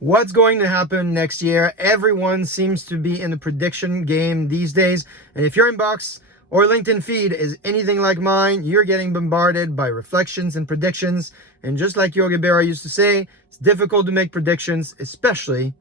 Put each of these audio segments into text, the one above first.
what's going to happen next year. Everyone seems to be in the prediction game these days. And if your inbox or LinkedIn feed is anything like mine, you're getting bombarded by reflections and predictions. And just like Yogi Berra used to say, it's difficult to make predictions, especially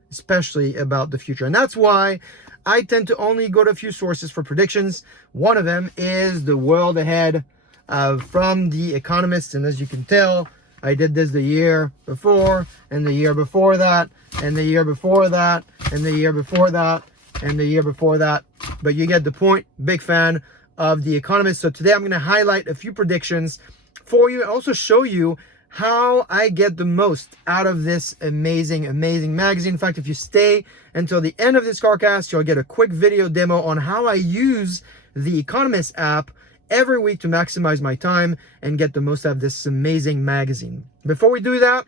about the future. And that's why I tend to only go to a few sources for predictions. One of them is the world ahead from the Economist. And as you can tell, I did this the year before, and the year before that, and the year before that, and the year before that, and the year before that. But you get the point. Big fan of the Economist. So today I'm going to highlight a few predictions for you and also show you how I get the most out of this amazing magazine. In fact, if you stay until the end of this CarCast, you'll get a quick video demo on how I use the Economist app every week to maximize my time and get the most out of this amazing magazine. Before we do that,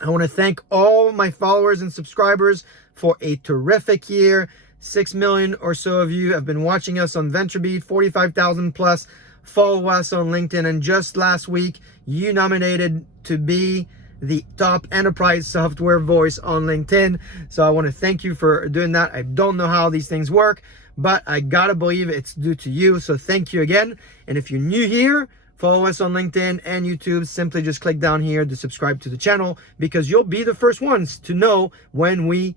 I want to thank all my followers and subscribers for a terrific year. 6 million or so of you have been watching us on VentureBeat, 45,000 plus follow us on LinkedIn, and just last week you nominated to be the top enterprise software voice on LinkedIn. So I want to thank you for doing that. I don't know how these things work, but I gotta believe it's due to you. So thank you again. And if you're new here, follow us on LinkedIn and YouTube. Simply just click down here to subscribe to the channel, because you'll be the first ones to know when we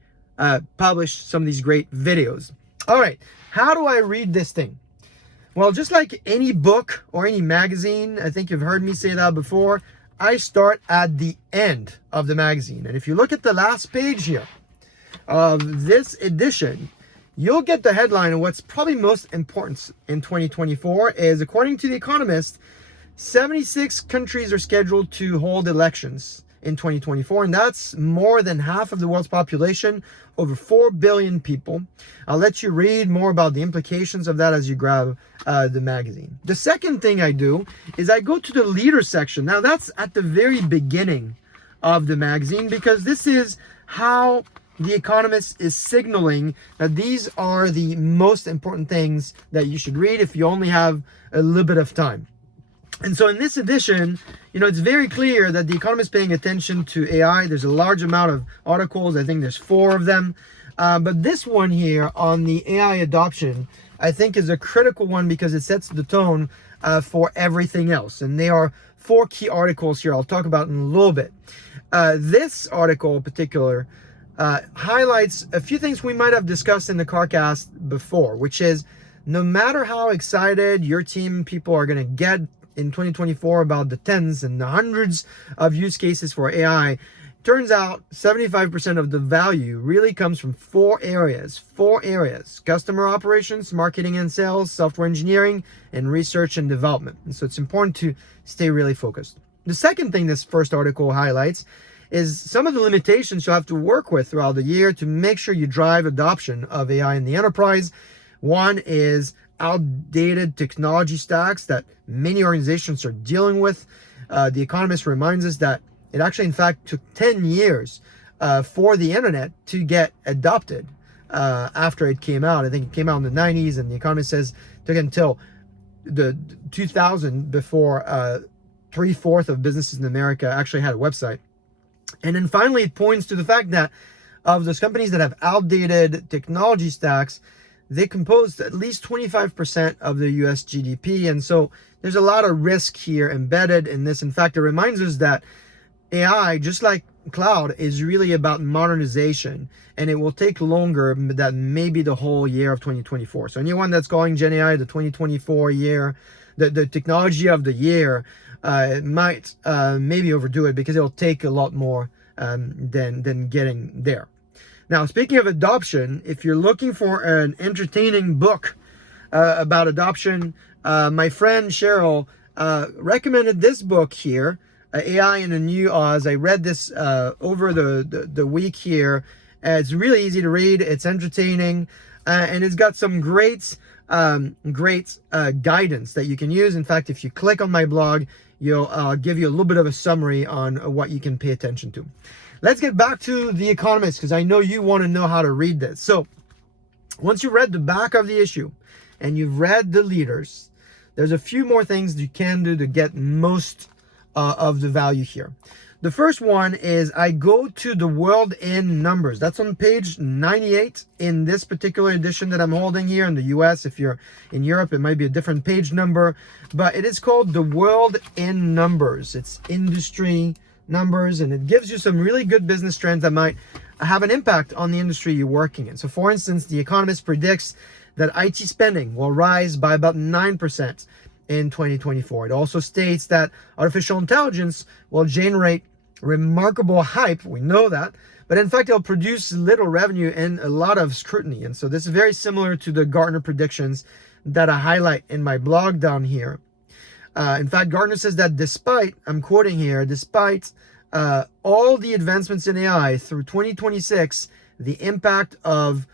publish some of these great videos. All right, how do I read this thing? Well, just like any book or any magazine, I think you've heard me say that before, I start at the end of the magazine. And if you look at the last page here of this edition, you'll get the headline. And what's probably most important in 2024 is, according to The Economist, 76 countries are scheduled to hold elections in 2024, and that's more than half of the world's population, over 4 billion people. I'll let you read more about the implications of that as you grab the magazine. The second thing I do is I go to the leader section. Now that's at the very beginning of the magazine, because this is how The Economist is signaling that these are the most important things that you should read if you only have a little bit of time. And so in this edition, it's very clear that The Economist is paying attention to AI. There's a large amount of articles. I think there's 4 of them. But this one here on the AI adoption, I think is a critical one, because it sets the tone for everything else. And there are 4 key articles here I'll talk about in a little bit. This article in particular highlights a few things we might have discussed in the CarCast before, which is, no matter how excited your team people are going to get in 2024 about the tens and the hundreds of use cases for AI, turns out 75% of the value really comes from 4 areas. 4 areas: customer operations, marketing and sales, software engineering, and research and development. And so it's important to stay really focused. The second thing this first article highlights is some of the limitations you'll have to work with throughout the year to make sure you drive adoption of AI in the enterprise. One is outdated technology stacks that many organizations are dealing with. The Economist reminds us that it actually, in fact, took 10 years for the internet to get adopted after it came out. I think it came out in the 90s, and The Economist says it took until the 2000 before 3/4 of businesses in America actually had a website. And then finally, it points to the fact that of those companies that have outdated technology stacks, they composed at least 25% of the US GDP. And so there's a lot of risk here embedded in this. In fact, it reminds us that AI, just like cloud, is really about modernization, and it will take longer than maybe the whole year of 2024. So anyone that's calling Gen AI the 2024 year, the technology of the year, might maybe overdo it, because it'll take a lot more than getting there. Now, speaking of adoption, if you're looking for an entertaining book about adoption, my friend Cheryl recommended this book here, AI in a New Oz. I read this over the week here. It's really easy to read. It's entertaining, and it's got some great guidance that you can use. In fact, if you click on my blog, I'll give you a little bit of a summary on what you can pay attention to. Let's get back to The Economist, because I know you want to know how to read this. So once you've read the back of the issue and you've read the leaders, there's a few more things you can do to get most of the value here. The first one is I go to the world in numbers. That's on page 98 in this particular edition that I'm holding here in the US. If you're in Europe, it might be a different page number, but it is called the world in numbers. It's industry numbers, and it gives you some really good business trends that might have an impact on the industry you're working in. So for instance, the Economist predicts that IT spending will rise by about 9% in 2024. It also states that artificial intelligence will generate remarkable hype. We know that, but in fact, it'll produce little revenue and a lot of scrutiny. And so this is very similar to the Gartner predictions that I highlight in my blog down here. In fact, Gartner says that despite, I'm quoting here, despite all the advancements in AI through 2026, the impact on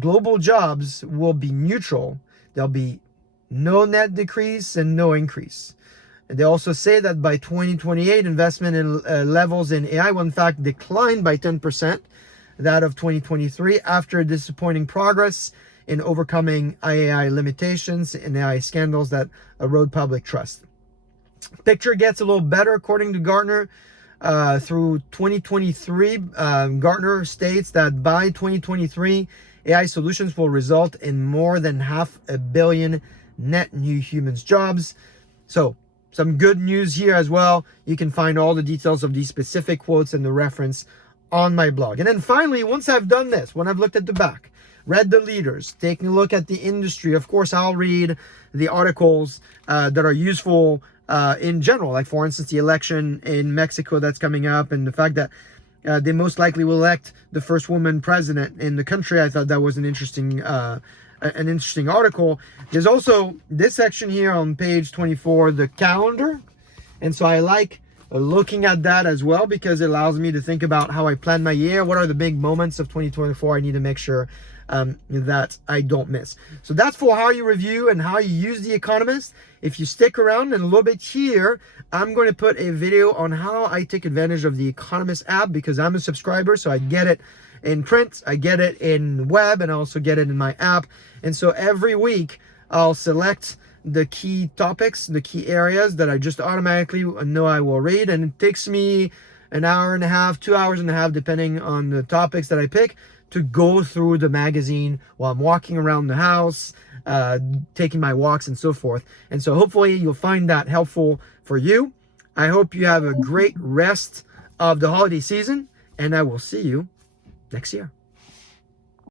global jobs will be neutral. There'll be no net decrease and no increase. And they also say that by 2028, investment in levels in AI will in fact decline by 10%, that of 2023, after disappointing progress in overcoming AI limitations and AI scandals that erode public trust. Picture gets a little better according to Gartner. Through 2023, Gartner states that by 2023, AI solutions will result in more than 500 million net new humans jobs. So some good news here as well. You can find all the details of these specific quotes and the reference on my blog. And then finally, once I've done this, when I've looked at the back, read the leaders, taking a look at the industry, of course, I'll read the articles that are useful in general, like for instance, the election in Mexico that's coming up, and the fact that they most likely will elect the first woman president in the country. I thought that was an interesting article. There's also this section here on page 24, the calendar. And so I like looking at that as well, because it allows me to think about how I plan my year. What are the big moments of 2024 I need to make sure that I don't miss. So that's for how you review and how you use The Economist. If you stick around in a little bit here, I'm going to put a video on how I take advantage of The Economist app, because I'm a subscriber, so I get it in print, I get it in web, and I also get it in my app. And so every week I'll select the key topics, the key areas that I just automatically know I will read, and it takes me an hour and a half, 2 hours and a half, depending on the topics that I pick, to go through the magazine while I'm walking around the house, taking my walks and so forth. And so hopefully you'll find that helpful for you. I hope you have a great rest of the holiday season, and I will see you next year.